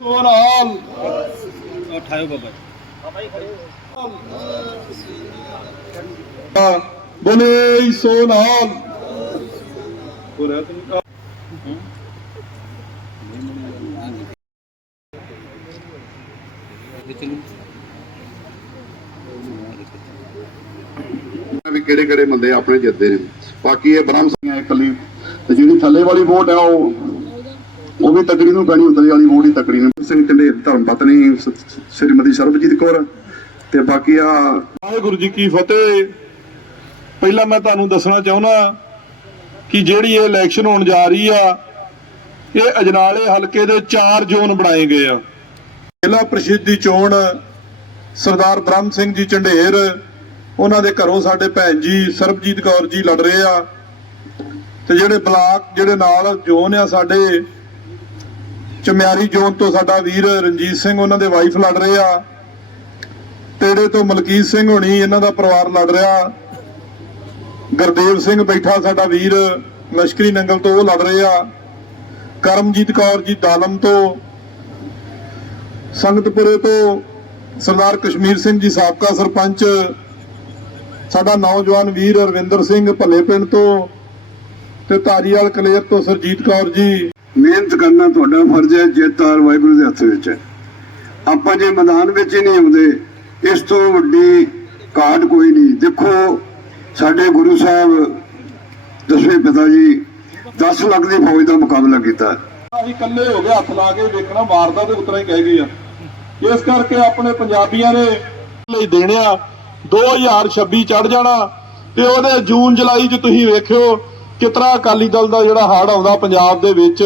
ਸੋਨਾਲ ਉਠਾਇਓ ਬਾਬਾ ਬੋਲੇ ਸੋਨਾਲ ਹੋਰਾ ਤੁਮ ਵੀ ਕਿਹੜੇ ਕਿਹੜੇ ਬੰਦੇ ਆਪਣੇ ਜਿੱਤਦੇ ਨੇ। ਬਾਕੀ ਇਹ ਬ੍ਰਹਮ ਸਿੰਘ ਹੈ ਇਕੱਲੀ। ਤੇ ਜਿਹੜੀ ਥੱਲੇ ਵਾਲੀ ਵੋਟ ਹੈ ਉਹ ਉਹ ਵੀ ਤਕੜੀ ਨੂੰ ਪੈਣੀ ਉੱਤਲੀ ਵਾਲੀ ਵੋਟ ਹੀ ਤਕੜੀ ਨੂੰ। ਸਿੰਘ ਢਿੰਡੇ ਧਰਮ ਪਤਨੀ ਸ਼੍ਰੀਮਤੀ ਸਰਬਜੀਤ ਕੌਰ। ਤੇ ਬਾਕੀ ਆ ਵਾਹਿਗੁਰੂ ਜੀ ਕੀ ਫਤਿਹ। ਪਹਿਲਾਂ ਮੈਂ ਤੁਹਾਨੂੰ ਦੱਸਣਾ ਚਾਹੁੰਦਾ ਕਿ ਜਿਹੜੀ ਇਹ ਇਲੈਕਸ਼ਨ ਹੋਣ ਜਾ ਰਹੀ ਆ, ਇਹ ਅਜਨਾਲੇ ਹਲਕੇ ਦੇ ਚਾਰ ਜ਼ੋਨ ਬਣਾਏ ਗਏ ਆ। ਜ਼ਿਲ੍ਹਾ ਪ੍ਰਸ਼ਿਦ ਦੀ ਚੋਣ, ਸਰਦਾਰ ਬ੍ਰਹਮ ਸਿੰਘ ਜੀ ਝੰਡੇਰ, ਉਹਨਾਂ ਦੇ ਘਰੋਂ ਸਾਡੇ ਭੈਣ ਜੀ ਸਰਬਜੀਤ ਕੌਰ ਜੀ ਲੜ ਰਹੇ ਆ। ਤੇ ਜਿਹੜੇ ਬਲਾਕ, ਜਿਹੜੇ ਨਾਲ ਜ਼ੋਨ ਆ ਸਾਡੇ ਚਮਿਆਰੀ ਜ਼ੋਨ ਤੋਂ ਸਾਡਾ ਵੀਰ ਰਣਜੀਤ ਸਿੰਘ, ਉਹਨਾਂ ਦੇ ਵਾਈਫ ਲੜ ਰਹੇ ਆ। ਤੇੜੇ ਤੋਂ ਮਲਕੀਤ ਸਿੰਘ ਹੋਣੀ, ਇਹਨਾਂ ਦਾ ਪਰਿਵਾਰ ਲੜ ਰਿਹਾ। ਗੁਰਦੇਵ ਸਿੰਘ ਬੈਠਾ ਸਾਡਾ ਵੀਰ, ਲਸ਼ਕਰੀ ਨੰਗਲ ਤੋਂ ਉਹ ਲੜ ਰਹੇ ਆ। ਕਰਮਜੀਤ ਕੌਰ ਜੀ ਦਾਲਮ ਤੋਂ, ਸੰਗਤਪੁਰੇ ਤੋਂ ਸਰਦਾਰ ਕਸ਼ਮੀਰ ਸਿੰਘ ਜੀ ਸਾਬਕਾ ਸਰਪੰਚ, ਸਾਡਾ ਨੌਜਵਾਨ ਵੀਰ ਰਵਿੰਦਰ ਸਿੰਘ ਭੱਲੇ ਪਿੰਡ ਤੋਂ ਤੇ ਧਾਰੀਵਾਲ ਕਲੇਰ ਤੋਂ ਸਰਜੀਤ ਕੌਰ ਜੀ। ਮਿਹਨਤ ਕਰਨਾ ਤੁਹਾਡਾ ਫਰਜ਼ ਹੈ ਜਿੱਤ ਹਾਰ ਵਾਹਿਗੁਰੂ ਦੇ ਹੱਥ ਵਿੱਚ ਹੈ। ਆਪਾਂ ਜੇ ਮੈਦਾਨ ਵਿੱਚ ਹੀ ਨਹੀਂ ਆਉਂਦੇ ਇਸ ਤੋਂ ਵੱਡੀ ਘਾਟ ਕੋਈ ਨਹੀਂ। ਦੇਖੋ, ਸਾਡੇ ਗੁਰੂ ਸਾਹਿਬ, ਦਸਵੇਂ ਪਿਤਾ ਜੀ 10 ਲੱਖ ਦੀ ਫੌਜ ਦਾ ਮੁਕਾਬਲਾ ਕੀਤਾ। ਅਸੀਂ ਇਕੱਲੇ ਹੋ ਗਏ, ਹੱਥ ਲਾ ਕੇ ਵੇਖਣਾ ਮਾਰਦਾ ਤੇ ਉਤਰਾ ਹੀ ਕਹਿ ਗਏ ਆ। ਇਸ ਕਰਕੇ ਆਪਣੇ ਪੰਜਾਬੀਆਂ ਨੇ ਲਈ ਦੇਣਿਆ 2026 ਚੜ ਜਾਣਾ ਤੇ ਉਹਦੇ ਜੂਨ ਜੁਲਾਈ 'ਚ ਤੁਸੀਂ ਵੇਖਿਓ ਕਿਤਨਾ ਅਕਾਲੀ ਦਲ ਦਾ ਜਿਹੜਾ ਹੜ ਆਉਂਦਾ ਪੰਜਾਬ ਦੇ ਵਿੱਚ,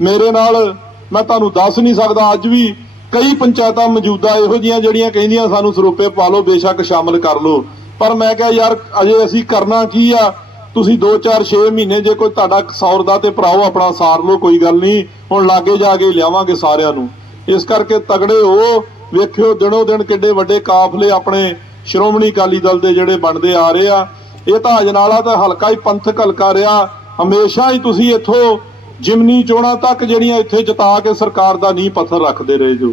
ਮੇਰੇ ਨਾਲ ਮੈਂ ਤੁਹਾਨੂੰ ਦੱਸ ਨਹੀਂ ਸਕਦਾ, ਅੱਜ ਵੀ ਕਈ ਪੰਚਾਇਤਾਂ ਮੌਜੂਦਾ ਇਹੋ ਜੀਆਂ ਜਿਹੜੀਆਂ ਕਹਿੰਦੀਆਂ ਸਾਨੂੰ ਸਰੂਪੇ ਪਾ ਲਓ, ਬੇਸ਼ੱਕ ਸ਼ਾਮਲ ਕਰ ਲਓ। ਪਰ ਮੈਂ ਕਿਹਾ ਯਾਰ, ਅਜੇ ਅਸੀਂ ਕਰਨਾ ਕੀ ਆ? ਤੁਸੀਂ 2-4 6 ਮਹੀਨੇ ਜੇ ਕੋਈ ਤੁਹਾਡਾ ਸੌਰ ਦਾ ਤੇ ਭਰਾਓ, ਆਪਣਾ ਸਾਰ ਲਓ, ਕੋਈ ਗੱਲ ਨਹੀਂ। ਹੁਣ ਲਾਗੇ ਜਾ ਕੇ ਲਿਆਵਾਂਗੇ ਸਾਰਿਆਂ ਨੂੰ। ਇਸ ਕਰਕੇ ਤਗੜੇ ਹੋ, ਵੇਖਿਓ ਦਿਨੋ ਦਿਨ ਕਿੱਡੇ ਵੱਡੇ ਕਾਫਲੇ ਆਪਣੇ ਸ਼੍ਰੋਮਣੀ ਅਕਾਲੀ ਦਲ ਦੇ ਜਿਹੜੇ ਬਣਦੇ ਆ ਰਹੇ ਆ। ਇਹ ਤਾਂ ਅਜਨਾਲਾ ਤਾਂ ਹਲਕਾ ਹੀ ਪੰਥਕ ਹਲਕਾ ਰਿਹਾ। ਹਮੇਸ਼ਾ ਹੀ ਤੁਸੀਂ ਇੱਥੋਂ ਜਿਮਨੀ ਚੋਣਾਂ ਤੱਕ ਜਿਹੜੀਆਂ ਇੱਥੇ ਜਿਤਾ ਕੇ ਸਰਕਾਰ ਦਾ ਨੀਂਹ ਪੱਥਰ ਰੱਖਦੇ ਰਹੇ ਜੋ।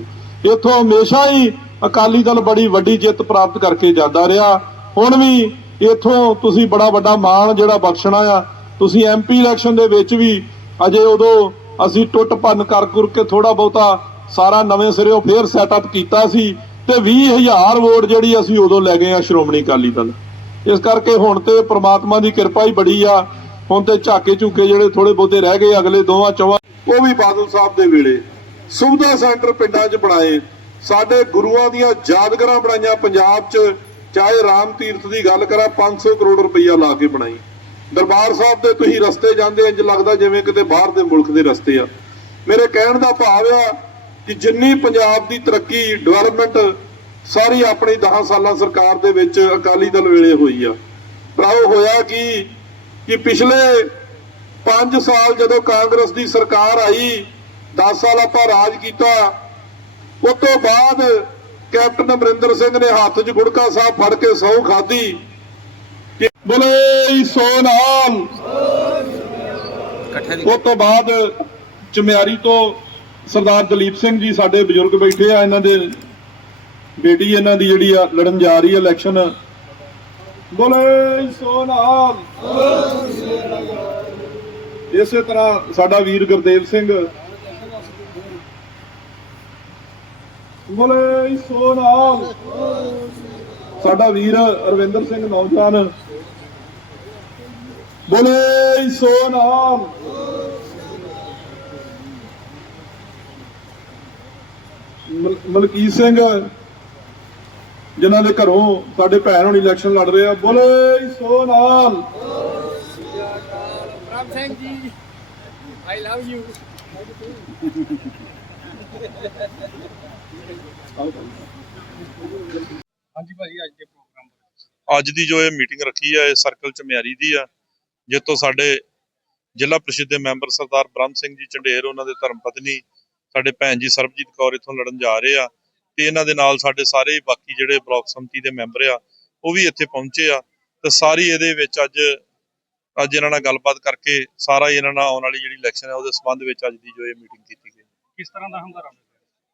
ਇੱਥੋਂ ਹਮੇਸ਼ਾ ਹੀ ਅਕਾਲੀ ਦਲ ਬੜੀ ਵੱਡੀ ਜਿੱਤ ਪ੍ਰਾਪਤ ਕਰਕੇ ਜਾਂਦਾ ਰਿਹਾ। ਹੁਣ ਵੀ ਇੱਥੋਂ ਤੁਸੀਂ ਬੜਾ ਵੱਡਾ ਮਾਣ ਜਿਹੜਾ ਬਖਸ਼ਣਾ ਆ। ਤੁਸੀਂ ਐਮਪੀ ਇਲੈਕਸ਼ਨ ਦੇ ਵਿੱਚ ਵੀ ਅਜੇ ਉਦੋਂ ਅਸੀਂ ਟੁੱਟ ਭੰਨ ਕਰ ਕਰ ਕੇ ਥੋੜਾ ਬਹੁਤਾ ਸਾਰਾ ਨਵੇਂ ਸਿਰਿਓਂ ਫੇਰ ਸੈਟਅਪ ਕੀਤਾ ਸੀ ਤੇ 20000 ਵੋਟ ਜਿਹੜੀ ਅਸੀਂ ਉਦੋਂ ਲੈ ਗਏ ਆ ਸ਼੍ਰੋਮਣੀ ਅਕਾਲੀ ਦਲ। ਇਸ ਕਰਕੇ ਹੁਣ ਤੇ ਪ੍ਰਮਾਤਮਾ ਦੀ ਕਿਰਪਾ ਹੀ ਬੜੀ ਆ। ਹੁਣ ਤੇ ਝਾਕੇ ਝੁਕੇ ਜਿਹੜੇ ਥੋੜੇ ਬਹੁਤੇ ਰਹਿ ਗਏ ਅਗਲੇ ਦੋਵਾਂ ਚੌਵਾਂ, ਉਹ ਵੀ ਬਾਦਲ ਸਾਹਿਬ ਦੇ ਵੇਲੇ। ਸੁਵਿਧਾ ਸੈਂਟਰ ਪਿੰਡਾਂ 'ਚ ਬਣਾਏ। ਸਾਡੇ ਗੁਰੂਆਂ ਦੀਆਂ ਯਾਦਗਾਰਾਂ ਬਣਾਈਆਂ ਪੰਜਾਬ 'ਚ। ਚਾਹੇ ਰਾਮ ਤੀਰਥ ਦੀ ਗੱਲ ਕਰਾਂ 500 ਕਰੋੜ ਰੁਪਈਆ ਲਾ ਕੇ ਬਣਾਈ। ਦਰਬਾਰ ਸਾਹਿਬ ਦੇ ਤੁਸੀਂ ਰਸਤੇ ਜਾਂਦੇ ਇੰਜ ਲੱਗਦਾ ਜਿਵੇਂ ਕਿਤੇ ਬਾਹਰ ਦੇ ਮੁਲਕ ਦੇ ਰਸਤੇ ਆ। ਮੇਰੇ ਕਹਿਣ ਦਾ ਭਾਵ ਆ ਕਿ ਜਿੰਨੀ ਪੰਜਾਬ ਦੀ ਤਰੱਕੀ ਡਿਵੈਲਪਮੈਂਟ ਸਾਰੀ ਆਪਣੀ 10 ਸਾਲਾਂ ਸਰਕਾਰ ਦੇ ਵਿੱਚ ਅਕਾਲੀ ਦਲ ਵੇਲੇ ਹੋਈ ਆ। ਭਰਾਓ ਹੋਇਆ ਕੀ? ਕਿ ਪਿਛਲੇ 5 ਸਾਲ ਜਦੋਂ ਕਾਂਗਰਸ ਦੀ ਸਰਕਾਰ ਆਈ 10 ਸਾਲ ਆਪਾਂ ਰਾਜ ਕੀਤਾ ਉਸ ਤੋਂ ਬਾਅਦ ਕੈਪਟਨ ਅਮਰਿੰਦਰ ਸਿੰਘ ਨੇ ਹੱਥ 'ਚ ਗੁੜਕਾ ਸਾਹਿਬ ਫੜ ਕੇ ਖਾਧੀ। ਕਿ ਬੋਲੇ ਇਕੱਠੇ ਦੀ ਉਸ ਤੋਂ ਬਾਅਦ ਚਮਿਆਰੀ ਤੋਂ ਸਰਦਾਰ ਦਲੀਪ ਸਿੰਘ ਜੀ ਸਾਡੇ ਬਜ਼ੁਰਗ ਬੈਠੇ ਆ ਇਹਨਾਂ ਦੇ ਬੇਟੀ ਇਹਨਾਂ ਦੀ ਜਿਹੜੀ ਆ, ਲੜਨ ਜਾ ਰਹੀ ਹੈ ਇਲੈਕਸ਼ਨ ਬੋਲੇ ਸੋ ਨਾਮ ਇਸੇ ਤਰ੍ਹਾਂ ਸਾਡਾ ਵੀਰ ਗੁਰਦੇਵ ਸਿੰਘ। ਬੋਲੇ ਸੋਨਾਮ ਸਾਡਾ ਵੀਰ ਅਰਵਿੰਦਰ ਸਿੰਘ ਨੌਜਵਾਨ। ਬੋਲੇ ਸੋਨਾਮ ਮਲ- ਮਲਕੀਤ ਸਿੰਘ। ਜਿਨ੍ਹਾਂ ਦੇ ਘਰੋਂ ਸਾਡੇ ਭੈਣ ਹੋਣੀ ਇਲੈਕਸ਼ਨ ਲੜ ਰਹੇ ਆ ਬੋਲੇ ਸੋਨਾਮ ਰਾਮ ਸਿੰਘ ਜੀ ਆਈ ਲਵ ਯੂ ਹਾਂਜੀ ਭਾਜੀ ਅੱਜ ਦੇ ਪ੍ਰੋਗਰਾਮ ਅੱਜ ਦੀ ਜੋ ਇਹ ਮੀਟਿੰਗ ਰੱਖੀ ਹੈ ਇਹ ਸਰਕਲ ਚਮਿਆਰੀ ਦੀ ਆ ਜਿਸ ਤੋਂ ਸਾਡੇ ਜ਼ਿਲ੍ਹਾ ਪ੍ਰੀਸ਼ਦ ਦੇ ਮੈਂਬਰ ਸਰਦਾਰ ਬ੍ਰਹਮ ਸਿੰਘ ਜੀ ਝੰਡੇਰ ਉਹਨਾਂ ਦੇ ਧਰਮ ਪਤਨੀ ਸਾਡੇ ਭੈਣ ਜੀ ਸਰਬਜੀਤ ਕੌਰ ਇੱਥੋਂ ਲੜਨ ਜਾ ਰਹੇ ਆ। ਤੇ ਇਹਨਾਂ ਦੇ ਨਾਲ ਸਾਡੇ ਸਾਰੇ ਬਾਕੀ ਜਿਹੜੇ ਬਲਾਕ ਸੰਮਤੀ ਦੇ ਮੈਂਬਰ ਆ ਉਹ ਵੀ ਇੱਥੇ ਪਹੁੰਚੇ ਆ ਤੇ ਸਾਰੀ ਇਹਦੇ ਵਿੱਚ ਅੱਜ ਅੱਜ ਇਹਨਾਂ ਨਾਲ ਗੱਲਬਾਤ ਕਰਕੇ ਸਾਰਾ ਇਹਨਾਂ ਨਾਲ ਆਉਣ ਵਾਲੀ ਜਿਹੜੀ ਇਲੈਕਸ਼ਨ ਹੈ ਉਹਦੇ ਸੰਬੰਧ ਵਿੱਚ ਅੱਜ ਦੀ ਜੋ ਇਹ ਮੀਟਿੰਗ ਕੀਤੀ ਗਈ। ਕਿਸ ਤਰ੍ਹਾਂ ਦਾ ਹੰਗਾਰਾ?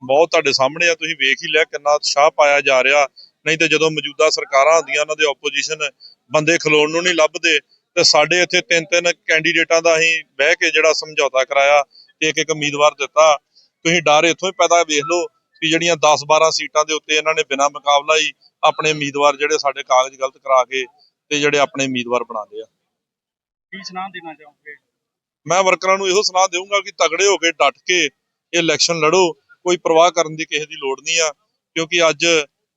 ਬਹੁਤ ਤੁਹਾਡੇ ਸਾਹਮਣੇ ਆ ਤੁਸੀਂ ਵੇਖ ਹੀ ਲਿਆ ਕਿੰਨਾ ਉਤਸ਼ਾਹ ਪਾਇਆ ਜਾ ਰਿਹਾ। ਨਹੀਂ ਤੇ ਜਦੋਂ ਮੌਜੂਦਾ ਸਰਕਾਰਾਂ ਹੁੰਦੀਆਂ ਉਹਨਾਂ ਦੇ ਆਪੋਜੀਸ਼ਨ ਬੰਦੇ ਖਲੋਣ ਨੂੰ ਨਹੀਂ ਲੱਭਦੇ ਤੇ ਸਾਡੇ ਇੱਥੇ ਤਿੰਨ ਤਿੰਨ ਕੈਂਡੀਡੇਟਾਂ ਦਾ ਅਸੀਂ ਬਹਿ ਕੇ ਜਿਹੜਾ ਸਮਝੌਤਾ ਕਰਾਇਆ ਤੇ ਇੱਕ ਇੱਕ ਉਮੀਦਵਾਰ ਦਿੱਤਾ। ਤੁਸੀਂ ਡਰ ਇੱਥੋਂ ਹੀ ਪੈਦਾ ਵੇਖ ਲਓ ਕਿ ਜਿਹੜੀਆਂ 10 12 ਸੀਟਾਂ ਦੇ ਉੱਤੇ ਇਹਨਾਂ ਨੇ ਬਿਨਾਂ ਮੁਕਾਬਲਾ ਹੀ ਆਪਣੇ ਉਮੀਦਵਾਰ ਜਿਹੜੇ ਸਾਡੇ ਕਾਗਜ਼ ਗਲਤ ਕਰਾ ਕੇ ਤੇ ਜਿਹੜੇ ਆਪਣੇ ਉਮੀਦਵਾਰ ਬਣਾ ਲਏ ਆ। ਕੀ ਸੁਣਾ ਦੇਣਾ ਚਾਹੋਗੇ? ਮੈਂ ਵਰਕਰਾਂ ਨੂੰ ਇਹੋ ਸਲਾਹ ਦੇਵਾਂਗਾ ਕਿ ਤਗੜੇ ਹੋ ਕੇ ਡਟ ਕੇ ਇਹ ਇਲੈਕਸ਼ਨ ਲੜੋ ਕੋਈ ਪਰਵਾਹ ਕਰਨ ਦੀ ਕਿਸੇ ਦੀ ਲੋੜ ਨਹੀਂ ਆ ਕਿਉਂਕਿ ਅੱਜ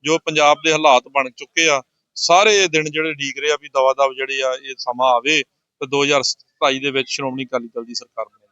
ਜੋ ਪੰਜਾਬ ਦੇ ਹਾਲਾਤ ਬਣ ਚੁੱਕੇ ਆ ਸਾਰੇ ਦਿਨ ਜਿਹੜੇ ਡੀਕ ਰਹੇ ਆ ਵੀ ਦਵਾ ਦਵ ਜਿਹੜੇ ਆ ਇਹ ਸਮਾਂ ਆਵੇ ਤੇ 2027 ਦੇ ਵਿੱਚ ਸ਼੍ਰੋਮਣੀ ਅਕਾਲੀ ਦਲ ਦੀ ਸਰਕਾਰ ਬਣੇ।